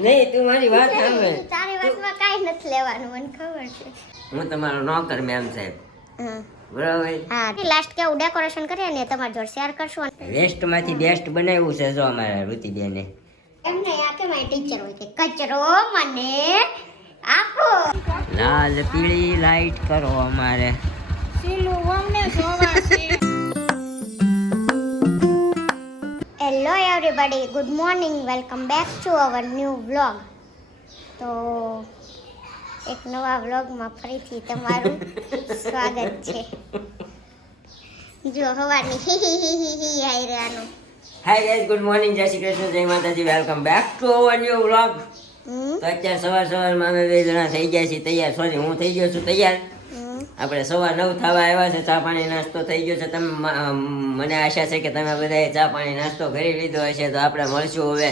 નહીં તું મારી વાત સાંભળ. તારી વાતમાં કાંઈ નથી લેવાનું, મને ખબર છે. હું તમારો નોકર મેમ સાહેબ, હા બરાબર. હા, લાસ્ટ કેવું ડેકોરેશન કરીએ ને તમારી જોડે શેર કરશું. વેસ્ટ માંથી બેસ્ટ બનાવ્યું છે જો અમારા ઋતિબેને. એમ નહીં, આ કેમ ટીચર હોય કે કચરો મને આપો. લાલ પીળી લાઈટ કરો અમારે. Hello everybody, good morning, welcome back to our new vlog. તો એક નવા વ્લોગમાં ફરીથી તમારું સ્વાગત છે. જો હવાની હી હી હી હી હી આઈ રહ્યાનું. હાય ગાઈઝ, ગુડ મોર્નિંગ, જય શ્રી કૃષ્ણ, જય માતાજી, welcome back to our new vlog. તો અત્યારે સવારમાં અમે બે જણા થઈ ગયા છીએ તૈયાર. સોરી, હું થઈ ગયો છું તૈયાર. આપણે 9:15 થવા આવ્યા છે. ચા પાણી નાસ્તો થઈ ગયો છે. મને આશા છે કે તમે બધાએ ચા પાણી નાસ્તો કરી લીધો હશે. તો આપણે મળશું હવે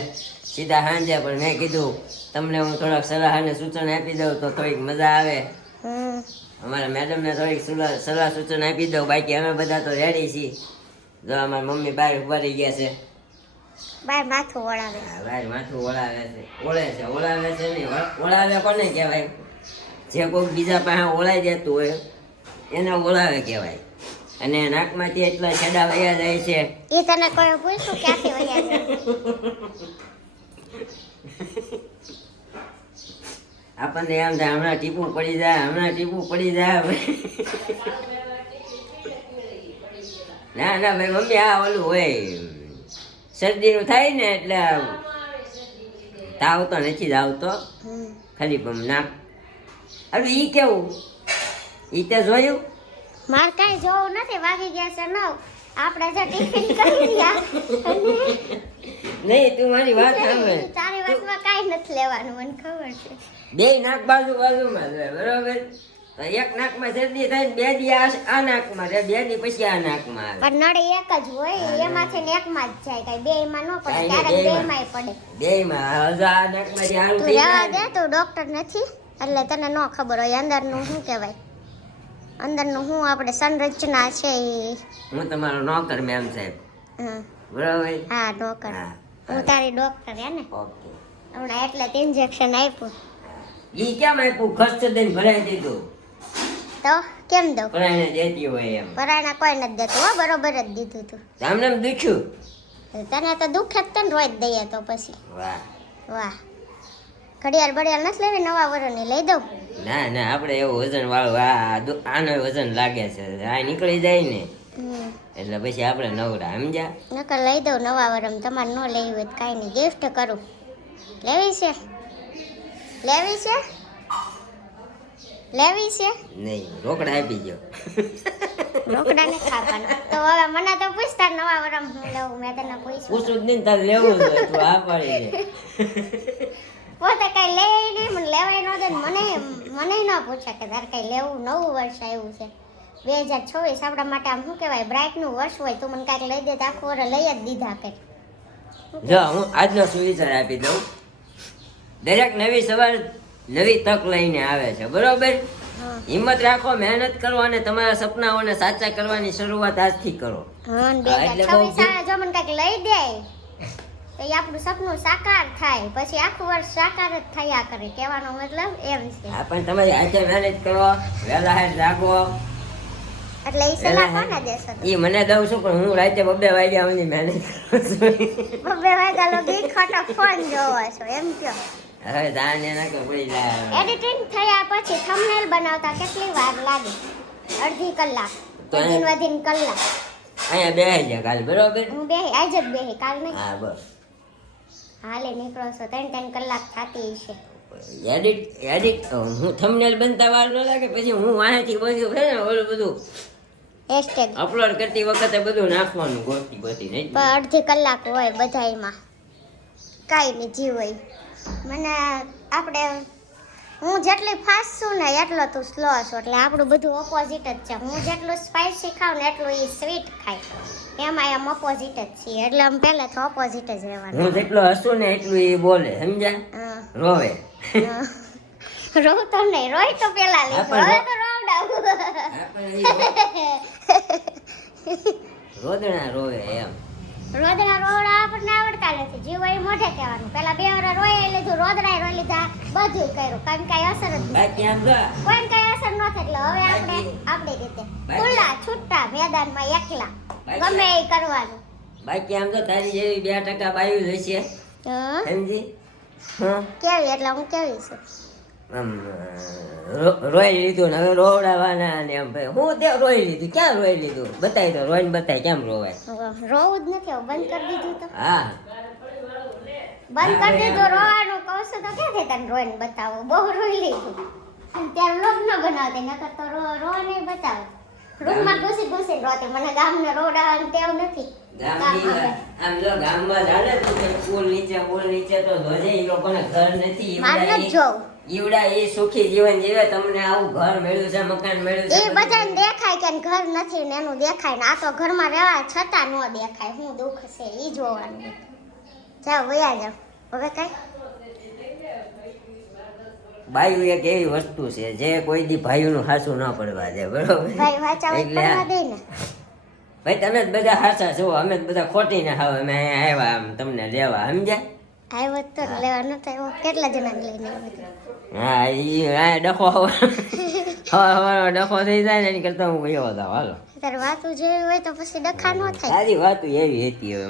સીધા સાંજે. પણ મેં કીધું તમને હું થોડાક સલાહ અને સૂચન આપી દઉં તો થોડીક મજા આવે. અમારા મેડમને થોડીક સલાહ સૂચન આપી દઉં. બાકી અમે બધા તો રેડી છીએ. જો અમારા મમ્મી બહાર ઉભા રહી ગયા છે. બાય માથું વળાવે. હા, બહાર માથું ઓળાવે છે. ઓળાવે છે નહીં, ઓળાવે કોને કહેવાય? જે કોઈ બીજા પાસે ઓળાઈ જતું હોય એને ઓળાવે કહેવાય. અને નાકમાંથી એટલા છેડા વયા જાય છે. એ તને કોઈ પૂછ્યું ક્યાંથી વયા છે? આપણને એમ થાય હમણાં ટીપું પડી જાય, હમણાં ટીપું પડી જાય. ના ના ભાઈ મમ્મી, આ ઓલું હોય શરદીનું થાય ને એટલે તાવ તો નથી જ આવતો, ખાલી પણ નાક. હવે ઈ કેવું, ઈ તે જોયું? માર કાંઈ જોવું નથી, વાગી ગયા છે 9. આપણે જો ટિફિન કરી રહ્યા. નહીં તું મારી વાત સાંભળ. તારી વાતમાં કાંઈ નથી લેવાનું, મને ખબર છે. બે નાક બાજુમાં છે, બરોબર? તો એક નાકમાં શરદી થાય ને 2 દી આ નાકમાં રહે, 2 દી પછી આ નાકમાં આવે. પણ નળી એક જ હોય, એમાંથી ને એકમાં જ જાય, કઈ બેયમાં ન પડે. ક્યારેક બેયમાંય પડે. બેયમાં હજુ આ નાકમાંથી હારું તું થઈ રહેવા જાય. દે, તું ડોક્ટર નથી એટલે તને ન ખબર હોય અંદરનું શું કહેવાય, અંદરનું શું આપણે સંરચના છે એ. હું તમારો નોકર મેમ સાહેબ, હા બરોબર? હા ડોક્ટર. હા. હું તારી ડોક્ટર હે ને. ઓકે. હમણાં એટલે ઇન્જેક્શન આપ્યું. ઈ કેમ આપ્યું? ખર્ચ દઈને ભરાઈ દીધું. તો કેમ દઉં? ભરાઈને દેતી હોય એમ. પરાયના કોઈ નથી દેતું હો, બરોબર જ દીધું તું. આમને એમ દુખ્યું. તને તો દુખે જ તને રોજ દઈએ તો પછી. વાહ. વાહ. ઘડિયાળ બડિયાળ નથી લેવી નવા વરની, લઈ દઉં? ના ના, આપણે એવું વજન વાળું આનો વજન લાગે છે, આ નીકળી જાય ને એટલે પછી આપણે નવરા, સમજ્યા? નકર લઈ દઉં નવા વરમ. તમારે ન લેવી હોય તો કાંઈ નહીં, ગિફ્ટ કરું. લેવી છે? લેવી છે? લેવી છે? નહીં, રોકડા આપી દો. રોકડા ને ખાવાના. તો હવે મને તો પૂછતા નવા વરમ હું લેવું, મેં તને પૂછ્યું. પૂછું જ નહીં, તારે લેવું છે તું આ પાડી દે. પોતે કઈ લે નહીં, મને લેવાય ન દે ને મને ન પૂછે કે તારે કઈ લેવું. નવું વર્ષ આવ્યું છે 2026, આપણા માટે આમ શું કહેવાય બ્રાઇટ નું વર્ષ હોય. તું મને કાંઈક લઈ દે તો આખું વર્ષ લઈ જ દીધા કે. જો હું આજનો સુવિચાર આપી દઉં. દરેક નવી સવાર નવી તક લઈને આવે છે, બરોબર? હિંમત રાખો, મહેનત કરો અને તમારા સપનાઓને સાચા કરવાની શરૂઆત આજથી કરો. હા, એટલે બહુ 2026 જો મને કાંઈક લઈ દે તો એ આપણું સપનું સાકાર થાય, પછી આખું વર્ષ સાકાર જ થયા કરે. કહેવાનો મતલબ એમ છે. હા, પણ તમારી આજે મહેનત કરો, વહેલા હાર જાગો. એટલે એ સલાહ કોને દેશો? ઈ મને દઉં છું, પણ હું રાતે 2 વાગ્યા સુધી મહેનત કરું છું. 2 વાગ્યા લગી ખોટો ફોન જોવો છો એમ કયો? હવે દાને ના કે પડી જાય. એડિટિંગ થયા પછી થંબનેલ બનાવતા કેટલી વાર લાગે? અડધી કલાક, વધીને કલાક. અહીંયા બેસી જા કાલ, બરોબર? હું બેહી આજ જ બેહી, કાલ નહીં. હા બસ. હાલે નીકળો છો 3 કલાક થતી છે. એડિટ હું થંબનેલ બનતા વાર ન લાગે, પછી હું વાંચી બધું છે ને ઓલું બધું હેશટેગ અપલોડ કરતી વખતે બધું નાખવાનું ગોતી નહીં. પણ અડધી કલાક હોય બધાયમાં, કાંઈ નહીં જીવ હોય. મને આપણે હું જેટલી ફાસ્ટ છું ને એટલો તું સ્લો છો, એટલે આપણું બધું ઓપોઝિટ જ છે. હું જેટલું સ્પાઇસી ખાઉં ને એટલું એ સ્વીટ ખાય, એમાં એમ ઓપોઝિટ જ છીએ. એટલે આમ પહેલાંથી ઓપોઝિટ જ રહેવાનું. હું જેટલો હસું ને એટલું એ બોલે, સમજ્યા? રોવે. રોતો નહીં, રોય તો પેલા લીધું, હવે તો રોવડાવું. રોદણા રોવે એમ. રોદણા રોવડા આપણને આવડતા નથી. જીવ એ મોઢે કહેવાનું. પેલા 2 વાર રોય એ લીધું રોદડાય રોઈ લીધા, બધું કર્યું, કારણ કે કાંઈ અસર જ નહીં. બાકી આમ જો કોઈને કાંઈ અસર ન થાય. એટલે હવે આપણી રીતે ખુલ્લા છૂટા મેદાનમાં એકલા ગમે એ કરવાનું. બાકી આમ તો તારી જેવી 2% બાયું જ હશે હં? સમજી હા કેવી એટલે હું કેવી છું? આમ રોઈ લીધું ને હવે રોવડાવાના ને એમ ભાઈ હું તે રોઈ લીધું ક્યાં રોઈ લીધું બતાય તો રોઈને બતાય કેમ રોવાય રોવું જ નથી, હવે બંધ કરી દીધું તો. હા બંધ કરી દીધું રોવાનું. કહું છું તો ક્યાંથી તને રોઈને બતાવો? બહુ રોઈ લીધું. ત્યારે લોક ન બનાવતી, નકર તો રોવા નહીં બતાવે. રૂમમાં ઘૂસી ઘૂસીને રોતી. મને ગામને રોવડાવવાની ટેવ નથી. ગામની આમ જો ગામમાં જાણે તું કે પુલ નીચે તો જોજે ઈ લોકોને ઘર નથી મારે નથી જોવું. ઈવડા એ સુખી જીવન જીવે તમને આવું ઘર મળ્યું છે મકાન મળ્યું એ છે બધાને દેખાય કે એને ઘર નથી ને એનું દેખાય ને આ તો ઘરમાં રહેવા છતાં ન દેખાય. શું દુઃખ છે ઈ જોવાનું. જાઓ વયા જાઓ. હવે કઈ બાયું એક એવી વસ્તુ છે જે કોઈ દી ભાઈઓનું હાસું ન પડવા દે બરોબર ભાઈ વાંચા હોય એટલે કરવા દે ને. ભાઈ તમે જ બધા હાસા છો અમે જ બધા ખોટી ના હાવ અમે અહીંયા આવ્યા આમ તમને લેવા સમજ્યા આવ્યો તો ને લેવા ન થાય. કેટલા જણાને લઈને આવ્યો? હા ઈ આ ડખો હવે ડખો થઈ જાય ને એની કરતા હું ગયો હતો હાલો તારે વાતું જેવી હોય તો પછી ડખા ન થાય. સારી વાત એવી હતી હવે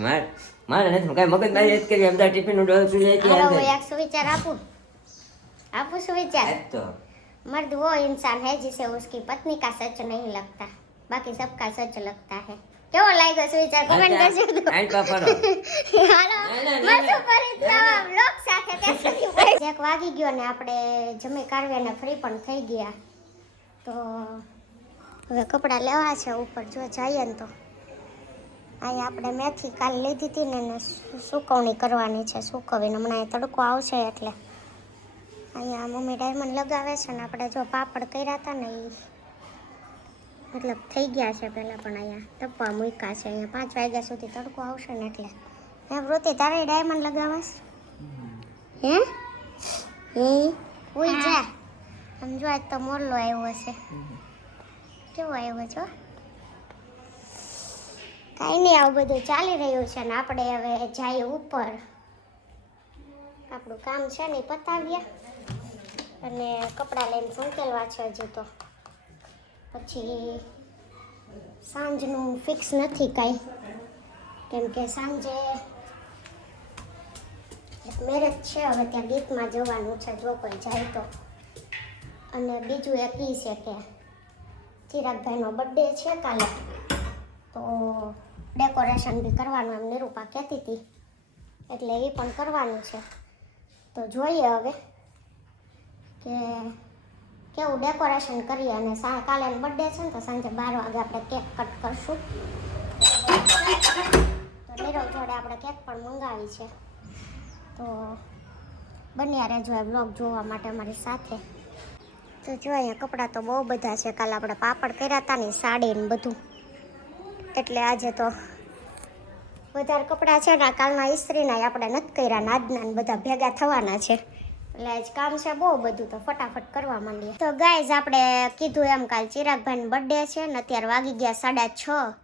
મારે નથી કઈ મગજમારી જ કરી અમદાવાદ ટિફિન ડોલ હાલો હું એક સુવિચાર આપું સુવિચાર. તો मर्द वो इंसान है जिसे उसकी पत्नी का सच नहीं लगता, बाकी सबका सच लगता है. કેવો લાગ્યો સુવિચાર કમેન્ટ કરજો તો. આઈ પાપરો હાલો મસ્ત પરિતના બ્લોગ સાથે ત્યાં સુધી ભાઈ એક વાગી ગયો ને આપણે જમી કાઢ્યા ને ફ્રી પણ થઈ ગયા. તો હવે કપડાં લેવા છે ઉપર જો જઈએ ને તો અહીંયા આપણે મેથી કાલ લીધી હતી ને એને સુકવણી કરવાની છે. સુકવીને હમણાં તડકો આવશે એટલે અહીંયા મમ્મી ડાયમંડ લગાવે છે ને આપણે જો પાપડ કર્યા હતા ને એ મતલબ થઈ ગયા છે પહેલાં પણ અહીંયા ટપ્પા મૂક્યા છે. અહીંયા 5 વાગ્યા સુધી તડકો આવશે ને એટલે હે વૃત્તિ તારે ડાયમંડ લગાવસ હે ઉઈ જા આમ જો આજ તો મોરલો આવ્યો હશે. કેવો આવ્યો છો? કાંઈ નહીં આવું બધું ચાલી રહ્યું છે ને આપણે હવે જઈએ ઉપર. આપણું કામ છે ને પતાવીએ અને કપડાં લઈને સંકેલવા છે હજી તો. પછી સાંજનું ફિક્સ નથી કાંઈ, કેમ કે સાંજે એક મેરેજ છે હવે ત્યાં ગીતમાં જવાનું છે જો કોઈ જાય તો. અને બીજું એક એ છે કે ચિરાગભાઈનો બર્થડે છે કાલે તો ડેકોરેશન બી કરવાનું એમ નિરૂપા કહેતી હતી એટલે એ પણ કરવાનું છે. તો જોઈએ હવે કે કેવું ડેકોરેશન કરીએ. અને કાલે બર્થડે છે ને તો સાંજે 12 વાગે આપણે કેક કટ કરશું. તો નીરવ જોડે આપણે કેક પણ મંગાવી છે. તો બન્યા રહેજો એ બ્લોગ જોવા માટે અમારી સાથે. તો જો અહીંયા કપડાં તો બહુ બધા છે. કાલે આપણે પાપડ કર્યા હતા ને સાડી ને બધું એટલે આજે તો વધારે કપડાં છે ને કાલના ઇસ્ત્રીના આપણે નથી કર્યા ને આજના ને બધા ભેગા થવાના છે એટલે આજ કામ છે બહુ બધું. તો ફટાફટ કરવા માંડીએ. તો ગાઈઝ આપણે કીધું એમ કાલ ચિરાગભાઈનો બર્થડે છે ને અત્યારે વાગી ગયા 6:30.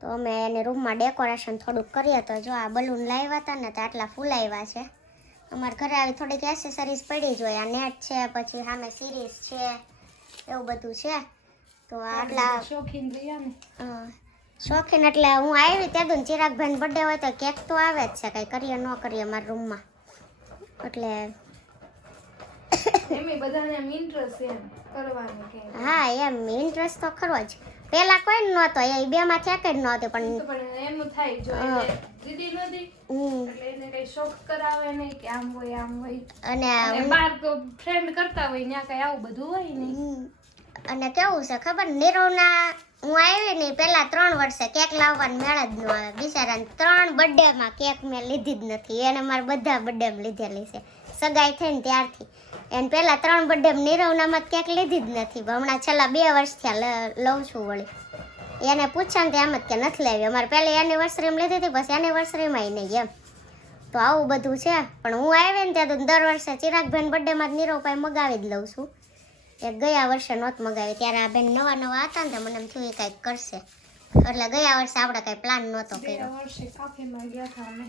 તો અમે એને રૂમમાં ડેકોરેશન થોડુંક કરીએ. તો જો આ બલૂન લાવ્યા હતા ને તો આટલા ફૂલ આવ્યા છે. અમારા ઘરે આવી થોડીક એસેસરીઝ પડી જ હોય. આ નેટ છે પછી સામે સિરીઝ છે એવું બધું છે. તો આટલા શોખીન રહ્યા ને શોખીન એટલે હું આવી ત્યાં ચિરાગભાઈનો બર્થડે હોય તો કેક તો આવે જ છે. કંઈ કરીએ ન કરીએ અમારા રૂમમાં એટલે એમ બધાને એમ ઇન્ટરેસ્ટ છે કરવાનું કે હા એમ ઇન્ટરેસ્ટ તો ખરો જ. પહેલા કોઈ નહોતો એ બેમાંથી એક જ નહોતું પણ પણ એમ થાય જો એટલે દીદી નથી એટલે એને કઈ શોખ કરાવે નહીં કે આમ હોય આમ હોય. અને અને બાર તો ફ્રેન્ડ કરતા હોય ત્યાં કઈ આવું બધું હોય નહીં. અને કેવું છે ખબર નીરવના હું આવી ને પહેલા 3 વર્ષે કેક લાવવાનું મેળ જ ન આવે. બિચારાને 3 બર્થડેમાં કેક મેં લીધી જ નથી. એને મારા બધા બર્થડેમાં લીધેલી છે સગાઈ થઈને ત્યારથી. એને પહેલા 3 બર્થડેમાં નીરવનામાં કેક લીધી જ નથી. હમણાં છેલ્લા 2 વર્ષ થયા લઉં છું વળી. એને પૂછાને તે આમ જ કે નથી લેવી. અમારે પહેલી એનિવર્સરીમાં લીધી હતી પછી એનિવર્સરીમાં નહીં એમ. તો આવું બધું છે. પણ હું આવી ને ત્યાં તો દર વર્ષે ચિરાગભાઈના બર્થડેમાં જ નીરવ પાસે મગાવી જ લઉં છું. એ ગયા વર્ષે નહોત મગાવી ત્યારે આ બેન નવા હતા ને તો મને એમ થયું એ કાંઈક કરશે એટલે ગયા વર્ષે આપણે કાંઈ પ્લાન નહોતો કર્યો. વર્ષે કાફેમાં ગયા હતા અમે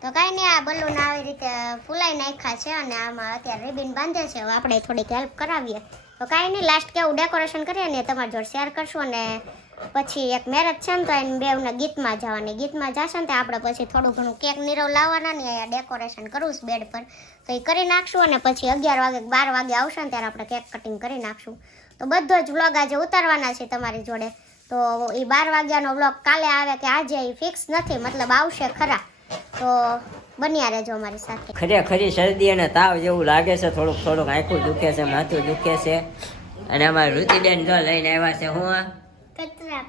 તો કાંઈ નહીં, આ બલૂન આવી રીતે ફૂલાઈ નાખ્યા છે અને આમાં અત્યારે રિબિન બાંધે છે. હવે આપણે થોડીક હેલ્પ કરાવીએ. તો કાંઈ નહીં, લાસ્ટ કેવું ડેકોરેશન કરીએ ને તમારી જોડે શેર કરશું. અને પછી એક મેરેજ છે ને તો એને બેવને ગીતમાં જવાની, ગીતમાં જશે ને તો આપણે પછી થોડું ઘણું કેક નીરવ લાવવાના ને અહીંયા ડેકોરેશન કરવું છે બેડ પર, તો એ કરી નાખશું. અને પછી 11 વાગે 12 વાગે આવશે ને ત્યારે આપણે કેક કટિંગ કરી નાખશું. તો બધો જ વ્લોગ આજે ઉતારવાના છે તમારી જોડે. તો એ 12 વાગ્યાનો વ્લોગ કાલે આવે કે આજે એ ફિક્સ નથી, મતલબ આવશે ખરા. તો બન્યા રહેજો અમારી સાથે. ખરેખરી શરદી અને તાવ જેવું લાગે છે, થોડુંક આંખું દુખે છે, માથું દુખે છે. અને અમારા રુચિબેન જો લઈને આવ્યા છે હું કચરા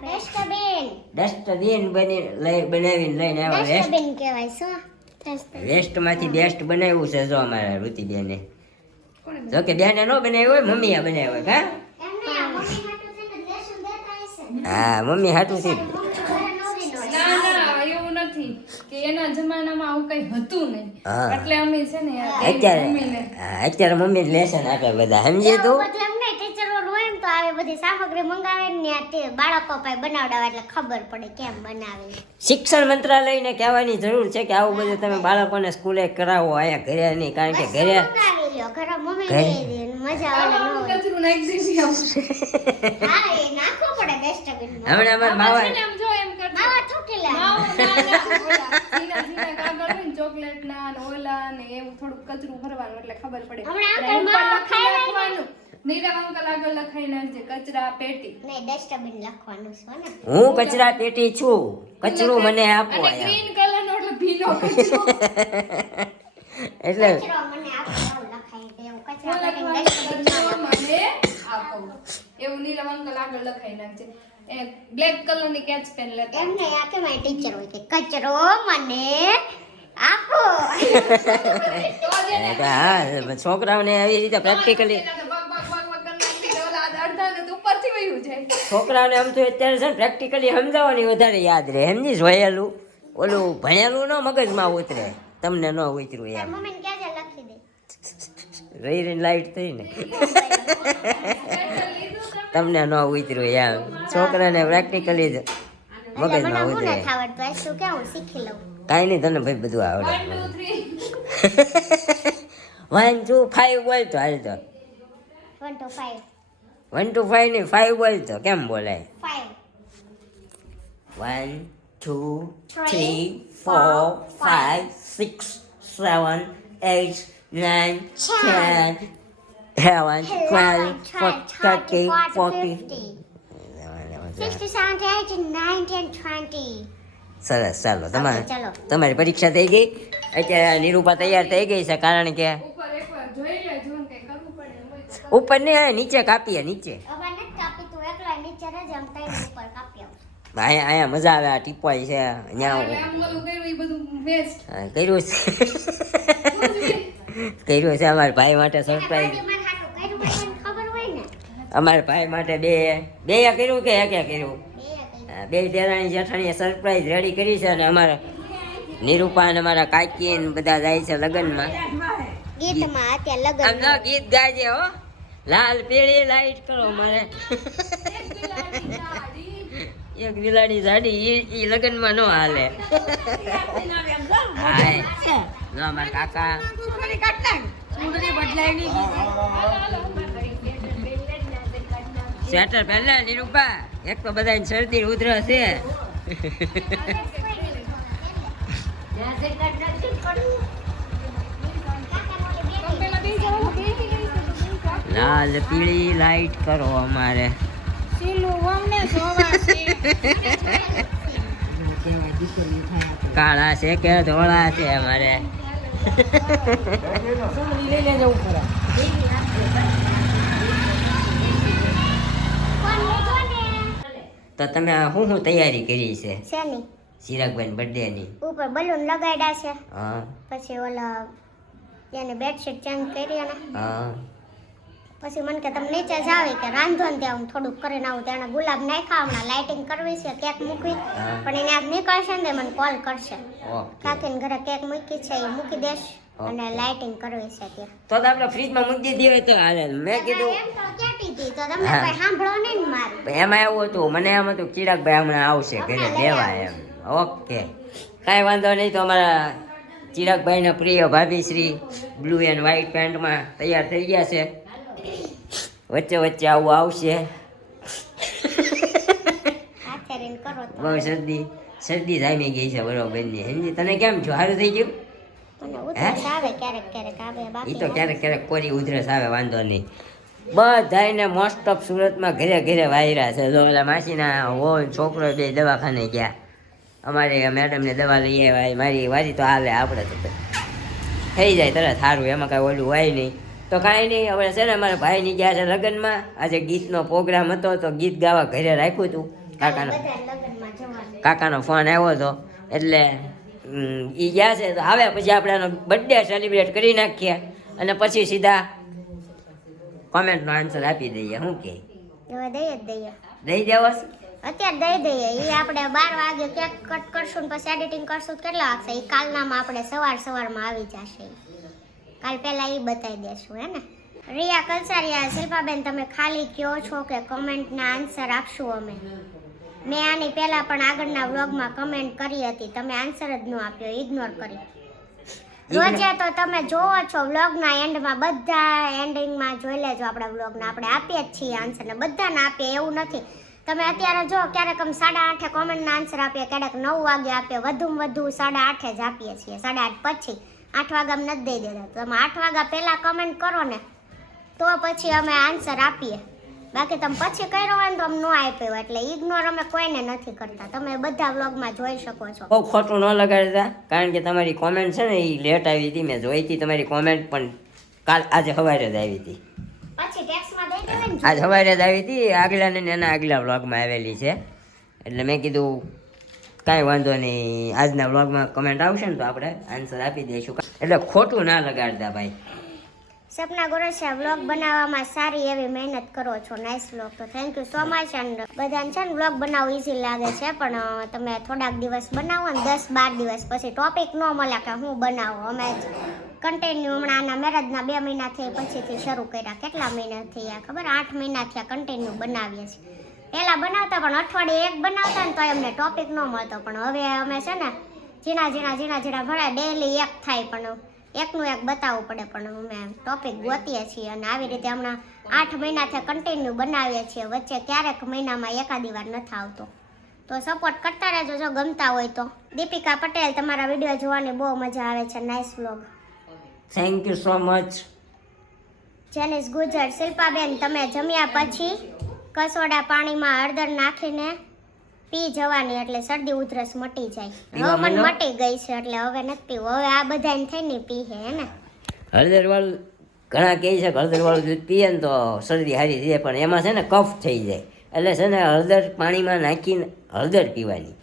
ડસ્ટબિન બનાવીને લઈને આવ્યા. ડસ્ટબિન કહેવાય શું? વેસ્ટ માંથી બેસ્ટ બનાવ્યું છે જો અમારા રુચિબેને. જો કે બેને નો બનાવ્યું હોય, મમ્મીએ બનાવ્યું હોય. હા મમ્મી હાટું છે. ના એવું નથી કે એના જમાનામાં આવું કઈ હતું નહીં, હા. એટલે અમે છે ને અત્યારે મમ્મી લેસન આપે બધા, સમજી તું? ટીચર હોય ને તો આવે બધી સામગ્રી મંગાવે ને તે બાળકો પાસે બનાવડાવે એટલે ખબર પડે કેમ બનાવે. શિક્ષણ મંત્રાલયને કહેવાની જરૂર છે કે આવું બધું તમે બાળકોને સ્કૂલે કરાવો, અહીંયા ઘરે નહીં. કારણ કે ઘરે મંગાવી લ્યો, ઘરે મમ્મી દે દે મજા આવે ન હોય. કચરું નાખી દઈએ હા એ નાખવો પડે ડસ્ટબિનમાં. હમણાં અમારા માવા એમ જો એમ કરતા માવા થૂકી લે. ચોકલેટ ના ને ઓલા ને એવું થોડું કચરું ભરવાનું એટલે ખબર પડે. હમણાં અને આપણે ઉપર માવા લખી ખાઈ નાખવાનું. નીરવ અંકલ આગળ લખાઈ નાખજે કચરા પેટી. નહીં ડસ્ટબિન લખવાનું છે ને. હું કચરા પેટી છું, કચરું મને આપો અને અહીંયા. ગ્રીન કલર નો એટલે ભીનો કચરો. એટલે કચરો મને આપો એવું લખાઈ દે. એવું કચરા હું પેટીને લખવાનું ડસ્ટબિનમાં કચરો મને આપો. એવું નીરવ અંકલ આગળ લખાઈ નાખજે. એ બ્લેક કલર ની કેચ પેન લેતા. એમ નહીં, આ કેમ ટીચર હોય કે કચરો મને આપો. હા છોકરાઓને આવી રીતે પ્રેક્ટિકલી છોકરાઓને આમ તો અત્યારે છે ને પ્રેક્ટિકલી સમજાવવાની વધારે યાદ રહે. સમજી જોયેલું ઓલું ભણેલું ન મગજમાં ઉતરે, તમને ન ઉતર્યું એમ. મમ્મીને કહેજે લખી દે. રહી રહીને લાઈટ થઈ ને તમને ન ઉતર્યું એમ. છોકરાને પ્રેક્ટિકલી જ મગજમાં મને ઉતરે. નથી આવડતું, આ શું કેવું શીખી લઉં. કાંઈ નહીં, તને ભાઈ બધું આવડે. 1 2 5 બોલ તો હાલ તો. 1 to 5. 1 to 5 નહીં, 5 બોલ તો કેમ બોલાય? 5 1 2 3 4 5 6 7 8 9 10 11 12 13 14 60 70 80 90 20. સરસ. ચાલો ચાલો. તમારી પરીક્ષા થઈ ગઈ. અત્યારે નિરૂપા તૈયાર થઈ ગઈ છે, કારણ કે ઉપર એકવાર જોઈ લેજો ને કઈ કરવું પડે હોય તો. ઉપર ને નીચે કાપીએ. નીચે હવે નથી કાપી, તું એકલા નીચે રહેજે, આમ તઈ ઉપર કાપી આવું. અહીંયા મજા આવે. આ ટીપાઈ છે અહીંયા એટલે આમ ઓલું કર્યું એ બધું વેસ્ટ. કર્યું છે કર્યું છે અમારા ભાઈ માટે સરપ્રાઈઝ. મારે હાટું કર્યું મને ખબર હોય ને. અમારા ભાઈ માટે બે કર્યું કે એકે કર્યું? બે દેરાણી જેઠાણીએ સરપ્રાઈઝ રેડી કરી છે. અને અમારા નિરૂપા અને અમારા કાકી ને બધા જાય છે લગ્નમાં. ગીતમાં અત્યારે આમ લગન જો ગીત ગાજે હો. લાલ પીળી લાઈટ કરો મારે. એક બિલાડી જાડી ઈ લગ્નમાં નો હાલે. હાય. જો અમારા કાકા સ્વેટર પહેલા નિરૂપા. એક તો બધાને શરદી ઉધરસ છે. લાલ પીળી લાઈટ કરો અમારે. કાળા છે કે ધોળા છે અમારે? તો તમે શું તૈયારી કરી છે શેની? ચિરાગભાઈ બર્થડે ની? ઉપર બલૂન લગાડ્યા છે, હા પછી ઓલા એને બેડશીટ ચેન્જ કરી ને હા. પછી મને કે તમે નીચે જાવી કે રાંધો ને ત્યાં હું થોડુંક કરીને આવું. ત્યાં ગુલાબ નાખ્યા, હમણાં લાઇટિંગ કરવી છે, કેક મૂકવી. હા. પણ એને આજ નીકળશે ને મને કોલ કરશે. ઓકે. કાકીને ઘરે કેક મૂકી છે એ મૂકી દેશ અને લાઇટિંગ કરવી છે ત્યાં. તો આપણે ફ્રીજમાં મૂકી દીધી હોય તો હાલે. મેં કીધું એમ તો કહેતી હતી તો તમે હા. કોઈ સાંભળો નહીં ને મારું. એમાં એવું હતું, મને એમ હતું ચિરાગભાઈ હમણાં આવશે ઘરે લેવા એમ. ઓકે. કાંઈ વાંધો નહીં. તો અમારા ચિરાગભાઈના પ્રિય ભાભી શ્રી બ્લુ એન્ડ વ્હાઈટ પેન્ટમાં તૈયાર થઈ ગયા છે. વચ્ચે વચ્ચે આવું આવશે. આચરણ કરો તો બહુ શરદી જામી ગઈ છે બરોબરની. સમજી તને કેમ છો? સારું થઈ ગયું? મને ઉધરસ આવે ક્યારેક આવે એ બાકી તો ક્યારેક કોરી ઉધરસ આવે, વાંધો નહીં. બધાને મોસ્ટ ઓફ સુરતમાં ઘરે ઘરે વાયરા છે. જો ઓલા માસીના હો છોકરો બે દવાખાને ગયા. અમારે મેડમને દવા લઈ આવ્યા. મારી વારી તો હાલે, આપણે તો થઈ જાય તરત સારું, એમાં કાંઈ ઓલું હોય નહીં. તો કાંઈ નહીં, હવે છે ને અમારા ભાઈની ગયા છે લગ્નમાં. આજે ગીતનો પ્રોગ્રામ હતો તો ગીત ગાવા ઘરે રાખ્યું હતું. કાકાનો ફોન આવ્યો હતો એટલે એ ગયા છે. તો આવે પછી આપણે એનો બર્થડે સેલિબ્રેટ કરી નાખીએ અને પછી સીધા કોમેન્ટનો આન્સર આપી દઈએ. શું કે હવે દઈ દઈએ, દઈ દેવો? અત્યારે દઈ દઈએ. એ આપણે 12 વાગે કેક કટ કરશું ને પછી એડિટિંગ કરશું તો કેટલા વાગશે? એ કાલનામાં આપણે સવારમાં આવી જશે. કાલ પહેલા એ બતાવી દેશું, હે ને? રિયા કલસારિયા, શિલ્પાબેન તમે ખાલી કહો છો કે કમેન્ટના આન્સર આપશું અમે. મેં આની પહેલા પણ આગળના વ્લોગમાં કમેન્ટ કરી હતી, તમે આન્સર જ ન આપ્યો, ઇગ્નોર કરી. રોજે તો તમે જોવો છો વ્લોગના એન્ડમાં, બધા એન્ડિંગમાં જોઈ લેજો આપણા વ્લોગના. આપણે આપીએ જ છીએ આન્સર ને બધાને આપીએ, એવું નથી. તમે અત્યારે જો ક્યારેક અમે 8:30 કોમેન્ટના આન્સર આપીએ, ક્યારેક 9 વાગે આપીએ, વધુમાં વધુ 8:30 જ આપીએ છીએ. 8:30 પછી 8 વાગ્યા નથી દઈ દેતા. તમે 8 વાગ્યા પહેલા કમેન્ટ કરો ને તો પછી અમે આન્સર આપીએ. બાકી તમે પછી કર્યો હોય ને તો અમે ન આપ્યો, એટલે ઇગ્નોર અમે કોઈને નથી કરતા. તમે બધા વ્લોગમાં જોઈ શકો છો. બહુ ખોટું ન લગાડતા, કારણ કે તમારી કોમેન્ટ છે ને એ લેટ આવી હતી. મેં જોઈ હતી તમારી કોમેન્ટ, પણ આજે સવારે જ આવી હતી. પછી ટેક્સમાં દઈ દેવાય ને. આજ સવારે જ આવી હતી, આગલા ને એના આગલા વ્લોગમાં આવેલી છે. એટલે મેં કીધું કાંઈ વાંધો નહીં, આજના વ્લોગમાં કમેન્ટ આવશે ને તો આપણે આન્સર આપી દઈશું. એટલે ખોટું ના લગાડતા ભાઈ. સપના ગોરસિયા, વ્લોગ બનાવવામાં સારી એવી મહેનત કરો છો, નાઇસ વ્લોગ. તો thank you so much. And બધાને છે ને વ્લોગ બનાવવું ઇઝી લાગે છે, પણ તમે થોડાક દિવસ બનાવો ને 10-12 દિવસ પછી ટોપિક ન મળે કે હું બનાવું. અમે કન્ટિન્યુ હમણાં આના મેરેજના 2 મહિના થઈ પછીથી શરૂ કર્યા. કેટલા મહિના થયા ખબર? 8 મહિના થયા કન્ટિન્યુ બનાવીએ છીએ. પહેલાં બનાવતા પણ અઠવાડિયે એક બનાવતા ને તો એમને ટોપિક ન મળતો, પણ હવે અમે છે ને ઝીણા ભરાય, ડેઈલી એક થાય, પણ એકનું એક બતાવવું પડે. પણ અમે ટોપિક ગોતીએ છીએ અને આવી રીતે હમણાં 8 મહિનાથી કન્ટિન્યુ બનાવીએ છીએ. વચ્ચે ક્યારેક મહિનામાં એકાદી વાર નથી આવતો. તો સપોર્ટ કરતા રહેજો જો ગમતા હોય તો. દીપિકા પટેલ, તમારા વિડીયો જોવાની બહુ મજા આવે છે, nice vlog. Thank you so much. Jenis Gujar, Shilpaben તમે જમ્યા પછી કસોડા પાણીમાં હળદર નાખીને પી જવાની, એટલે શરદી ઉધરસ મટી જાય. હવે મને મટી ગઈ છે એટલે હવે નથી પીવું. હવે આ બધાને થઈને પી હે ને. હળદર વાળું ઘણા કહે છે કે હળદર વાળું દૂધ પીએ ને તો શરદી સારી થઈ જાય, પણ એમાં છે ને કફ થઈ જાય. એટલે છે ને હળદર પાણીમાં નાખીને હળદર પીવાની.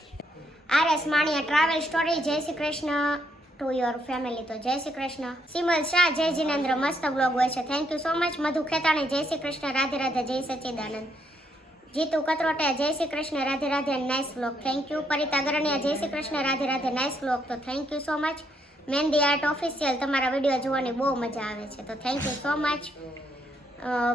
RS માણિયા ટ્રાવેલ સ્ટોરી, જય Shri Krishna to your family. તો જય શ્રી કૃષ્ણ. સિમલ શાહ, જય જીનેન્દ્ર, મસ્ત બ્લોગ હોય છે, થેન્ક યુ સો મચ. મધુ ખેતાણી, જય શ્રી કૃષ્ણ, રાધે રાધે, જય સચ્ચિદાનંદ. જીતુ કત્રોટિયા, જય Shri Krishna, Radhe Radhe, nice vlog, thank you. Parita Garaniya, જય શ્રી કૃષ્ણ, રાધે રાધે, નાઇસ વ્લોગ. તો thank you so much. Mehndi art official, તમારા વિડીયો જોવાની બહુ મજા આવે છે, તો થેન્ક યુ સો મચ.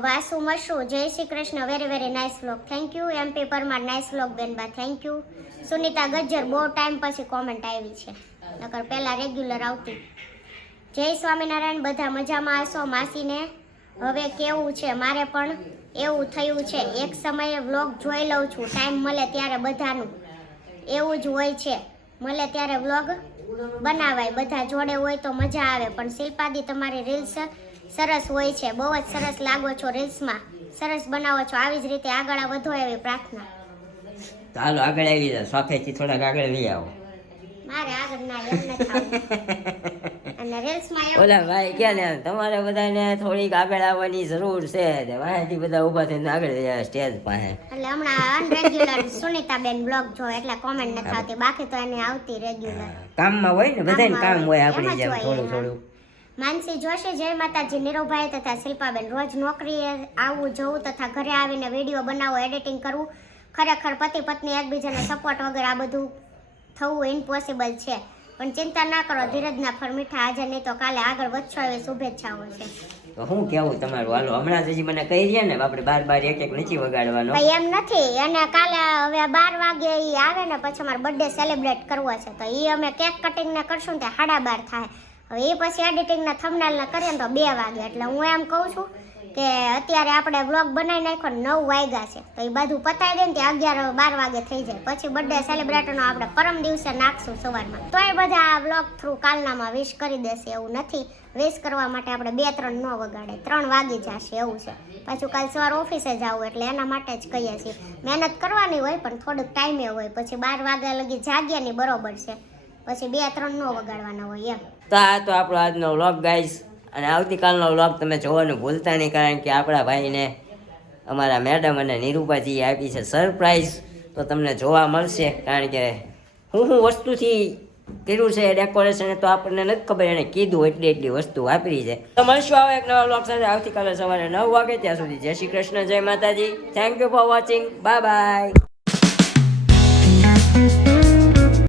વાસુ મશુ, જય Shri Krishna, very very nice vlog, thank you. MP Parmar, nice vlog બેનબા, થેન્ક યુ. સુનિતા ગજ્જર, બહુ ટાઈમ પછી કોમેન્ટ આવી છે, નકર પહેલાં રેગ્યુલર આવતી. જય સ્વામિનારાયણ, બધા મજામાં હશો? માસીને હવે કેવું છે? મારે પણ એવું થયું છે, એક સમયે વ્લોગ જોઈ લઉં છું, ટાઈમ મળે ત્યારે. બધાનું એવું જ હોય છે, મળે ત્યારે વ્લોગ બનાવાય, બધા જોડે હોય તો મજા આવે. પણ શિલ્પાદી તમારી રીલ્સ સરસ હોય છે, બહુ જ સરસ લાગો છો રીલ્સમાં, સરસ બનાવો છો. આવી જ રીતે આગળ વધો એવી પ્રાર્થના. ચાલો આગળ આવી જાઓ, સોફેથી થોડાક આગળ લઈ આવો. મારે આગળ ના એમ નથી આવતું. અને રીલ્સમાં ઓલા ભાઈ કે ને તમારે બધાને થોડીક આગળ આવવાની જરૂર છે, વાંથી બધા ઊભા થઈને આગળ જાય સ્ટેજ પાસે. એટલે હમણાં અનરેગ્યુલર સુનિતાબેન બ્લોગ જો એટલે કોમેન્ટ નથી આવતી, બાકી તો એને આવતી રેગ્યુલર. કામમાં હોય ને, બધાને કામ હોય આપણી જેમ થોડું થોડું. માનસી જોશી, જય માતાજી. નીરવભાઈ તથા શિલ્પાબેન, રોજ નોકરીએ આવવું જવું તથા ઘરે આવીને વિડીયો બનાવવો, એડિટિંગ કરવું, ખરેખર પતિ પત્ની એકબીજાને સપોર્ટ વગર આ બધું થવું ઇમ્પોસિબલ છે. પણ ચિંતા ના કરો, ધીરજના ફળ મીઠા, આજે નહીં તો કાલે આગળ વધશો એવી શુભેચ્છાઓ છે. તો શું કેવું તમારું? હાલો હમણાં જ હજી મને કહી રહ્યા ને આપણે બાર એક નથી વગાડવાનો. ભાઈ એમ નથી, અને કાલે હવે 12 વાગે ઈ આવે ને પછી અમારો બર્થડે સેલિબ્રેટ કરવો છે, તો ઈ અમે કેક કટિંગ ને કરશું ને તે 12:30 થાય. હવે એ પછી એડિટિંગ ના થંબનેલ ને કરીએ ને તો 2 વાગે. એટલે હું એમ કહું છું કે અત્યારે આપણે વ્લોગ બનાવી નાખ્યો 9 વાગ્યા છે, તો એ બધું પતાવી દે ને તે 11-12 વાગે થઈ જાય. પછી બર્થડે સેલિબ્રેટરનો આપણે પરમ દિવસે નાખશું સવારમાં. તો એ બધા આ વ્લોગ થ્રુ કાલનામાં વિશ કરી દેશે, એવું નથી. વિશ કરવા માટે આપણે 2-3 ન વગાડે, 3 વાગી જશે એવું છે. પાછું કાલ સવાર ઓફિસે જવું એટલે એના માટે જ કહીએ છીએ. મહેનત કરવાની હોય પણ થોડુંક ટાઈમે હોય, પછી 12 વાગ્યા લગી જાગ્યા ની બરોબર છે, પછી 2-3 ન વગાડવાના હોય એમ. તો આ તો આપણો આજનો વ્લોગ ગાઈસ, અને આવતીકાલનો વ્લોગ તમે જોવાનું ભૂલતા નહીં, કારણ કે આપણા ભાઈને અમારા મેડમ અને નિરૂપાજીએ આપી છે સરપ્રાઈઝ. તો તમને જોવા મળશે, કારણ કે હું વસ્તુથી કર્યું છે ડેકોરેશન તો આપણને નથી ખબર, એને કીધું એટલી વસ્તુ વાપરી છે. તો મળશું આવો એક નવા વ્લોગ સાથે આવતીકાલે સવારે 9 વાગે. ત્યાં સુધી જય શ્રી કૃષ્ણ, જય માતાજી. Thank you for watching, bye bye.